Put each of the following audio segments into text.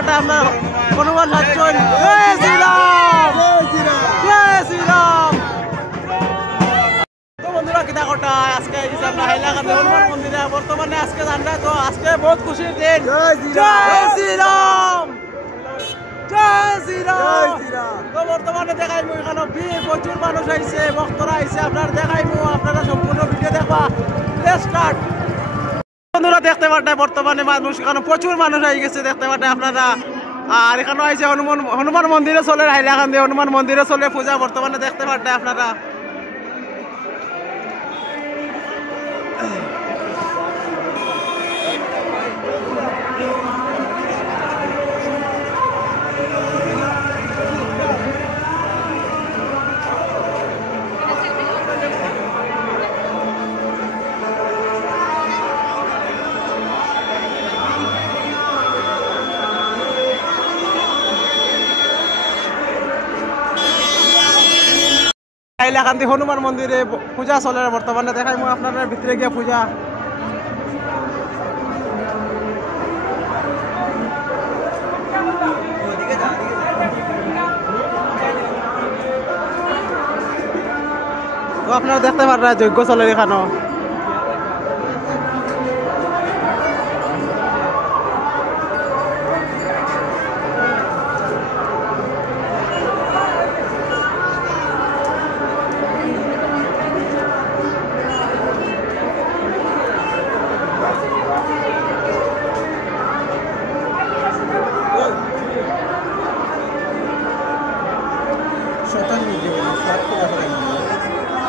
পারটা আপনার হনুমান সাতজন। জয় শ্রীরাম, জয় শ্রীরাম। তো বন্ধুরা কিতা কথা আজকে আমরা হাইলাকান্দি হনুমান মন্দিরে বর্তমানে আজকে জানলে তো আজকে বহুত খুশির দিন। জয় শ্রীরাম, জয় শ্রীরাম। তো বর্তমানে দেখাইমু এখানে প্রচুর মানুষ আইছে, ভক্তরা আইছে, আপনার দেখাইমু, আপনারা সম্পূর্ণ ভিডিও দেখবা। স্টার্ট। বন্ধুরা দেখতে পারেন বর্তমানে মানুষ এখানে প্রচুর মানুষ আই গেছে, দেখতে পারেন আপনারা। আর এখানে আইছে হনুমান মন্দিরে চলে, হাইলাকান্দি হনুমান মন্দিরে চলে পূজা বর্তমানে দেখতে পারেন আপনারা। হাইলাকান্দি হনুমান মন্দিরে পূজা চলে বর্তমানে, দেখাই মই আপনার ভিতরে গিয়ে পূজা। তো আপনারা দেখতে পারেন যজ্ঞ চলে এখানে।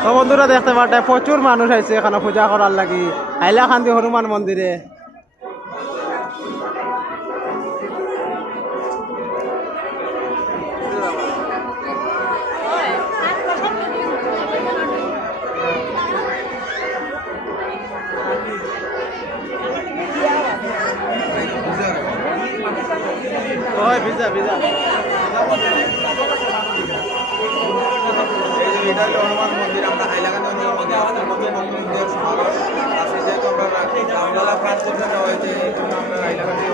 তো বন্ধুরা দেখতে পারে প্রচুর মানুষ আইছে এখানে পূজা করার লাগি হাইলাকান্দি হনুমান মন্দিরে। ভিজা ভিজা হনুমান মন্দির আমরা হাইলাকান্দি হনুমান মন্দির সমাবেশ আছে, যেহেতু আমরা রামলালা ফ্রান্স করতে যাওয়া হয়েছে, এই জন্য আমরা হাইলাকান্দি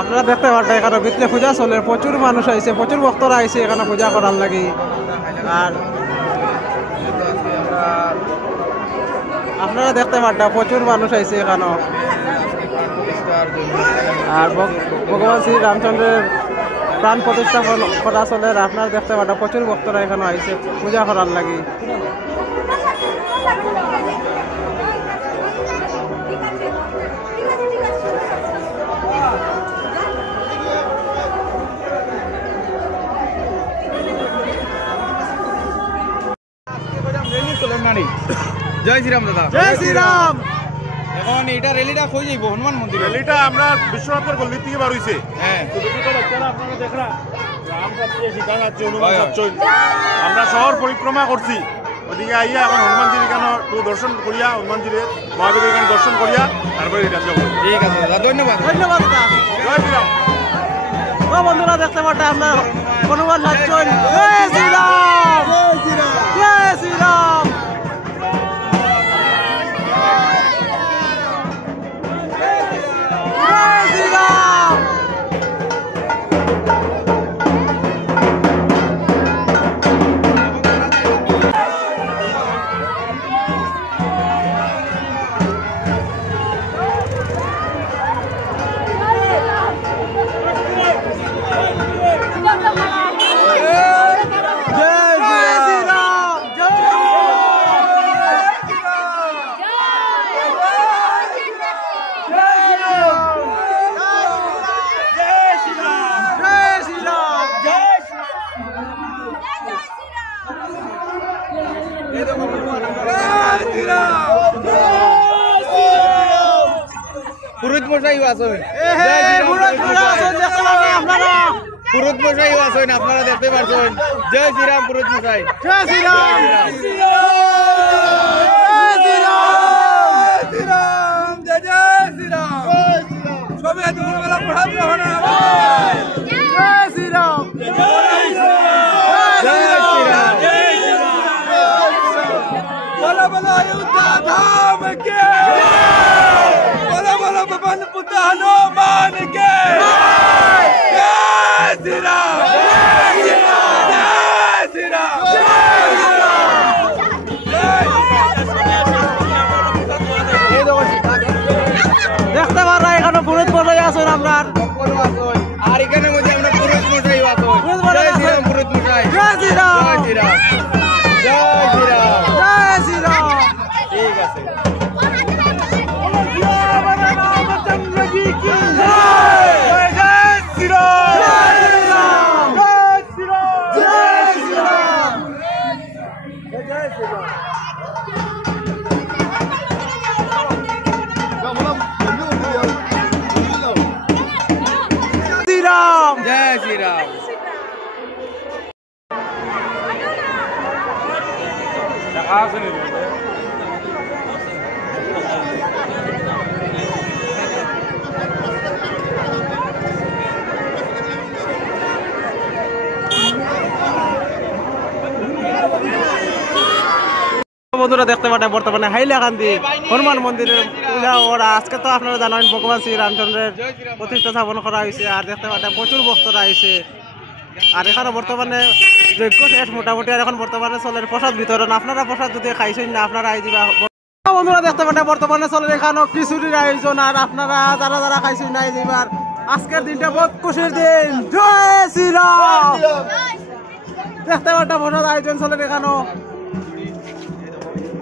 আপনারা দেখতে পারেন এখানে ভিতরে পূজা চলে, প্রচুর মানুষ আইছে, প্রচুর ভক্তরা আইছে এখানে পূজা করার লাগি। আর আপনারা দেখতে পারেন প্রচুর মানুষ আইছে এখানে। আর ভগবান শ্রী রামচন্দ্রের প্রাণ প্রতিষ্ঠা করা চলে, আপনারা দেখতে পারেন প্রচুর ভক্তরা এখানে আইছে পূজা করার লাগি। জয় শ্রীরাম দাদা, জয় শ্রীরাম। এখন এটা রেলিটা কই যাইব? হনুমান মন্দির রেলিটা আমরা বিশ্বনাথের গল্লি থেকে বার হইছে। হ্যাঁ, আমরা শহর পরিক্রমা করছি, ওদিকে আইয়া এখন হনুমানজির এখানে দর্শন করিয়া, হনুমানজির মহাদেব এখানে দর্শন করিয়া তারপরে রিটার্ন যাবো। ঠিক আছে দাদা, ধন্যবাদ। ধন্যবাদ দাদা। জয় শ্রীরাম। ও বন্ধুরা দেখতে পারেন আপনার হনুমান সাতজন। জয় শ্রীরাম, জয় শ্রীরাম। পুরুত মশাইও আছেন, পুরুত মশাইও আছেন, আপনারা দেখতে পাচ্ছেন। জয় শ্রীরাম পুরুত মশাই, জয় শ্রীরাম, জয় শ্রীরাম, জয় শ্রীরাম, জয় সবে দুপুরবেলা প্রসাদ গ্রহণ হবে। জয় শ্রীরাম बोलो बोलो अयोध्या धाम के बोलो बोलो पवन पुत्र हनुमान के जय श्री राम जय श्री राम দেখতে পারা এখানে পুরুত বড়ই আছেন আপনার আর এখানে মধ্যে আমরা পুরুত মশাই আছো পুরুত বড়ই জয় শ্রী আছেন রাম পুরুত মশাই জয় শ্রীরাম জয় শ্রী রাম জয় শ্রী রাম জয় শ্রীরাম ঠিক আছে रामचंद्र जी की जय जय श्री राम जय श्री राम जय श्री राम जय श्री राम श्री राम जय श्री राम বন্ধুরা দেখতে পারেন বর্তমানে হাইলাকান্দি হনুমান মন্দিরের পূজা ওরা আজকে তো আপনারা জানেন ভগবান শ্রী রামচন্দ্রের প্রতিষ্ঠা স্থাপন করা হয়েছে আর দেখতে পারেন প্রচুর ভক্তরা আইছে আর এখানে বর্তমানে যজ্ঞ শেষ মোটামুটি আর এখন বর্তমানে চলের প্রসাদ বিতরণ আপনারা প্রসাদ যদি খাইছেন না আপনারা আই দিবা বন্ধুরা দেখতে পারেন বর্তমানে চলের এখানে খিচুড়ির আয়োজন আর আপনারা যারা যারা খাইছেন না দিবার আজকের দিনটা বহুত খুশির দিন জয় শ্রীরাম দেখতে পারেন প্রসাদ আয়োজন চলের এখানে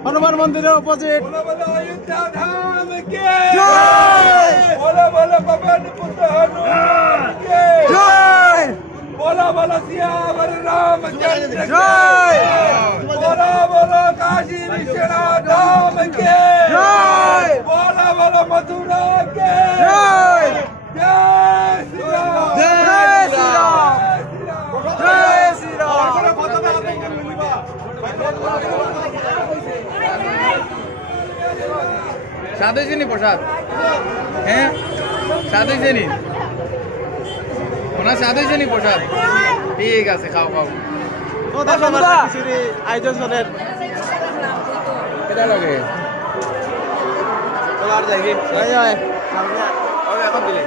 हनुमान मंदिर अपोजिट बोलो बोलो अयोध्या धाम के जय बोलो बोलो पवन पुत्र हनुमान के जय बोलो बोलो सियावर रामचंद्र के जय बोलो बोलो काशी विश्वनाथ धाम के जय बोलो बोलो मथुरा के जय जय श्री राम जय श्री राम जय श्री राम साधु जी नहीं प्रसाद हैं साधु जी नहीं ওনার সাধু जी नहीं प्रसाद ठीक আছে খাও খাও তো দেখো বন্ধুরা খিচুড়ি আয়োজন চলেন কেটা লাগে তো আর দেখি জয় জয় এখন দিলে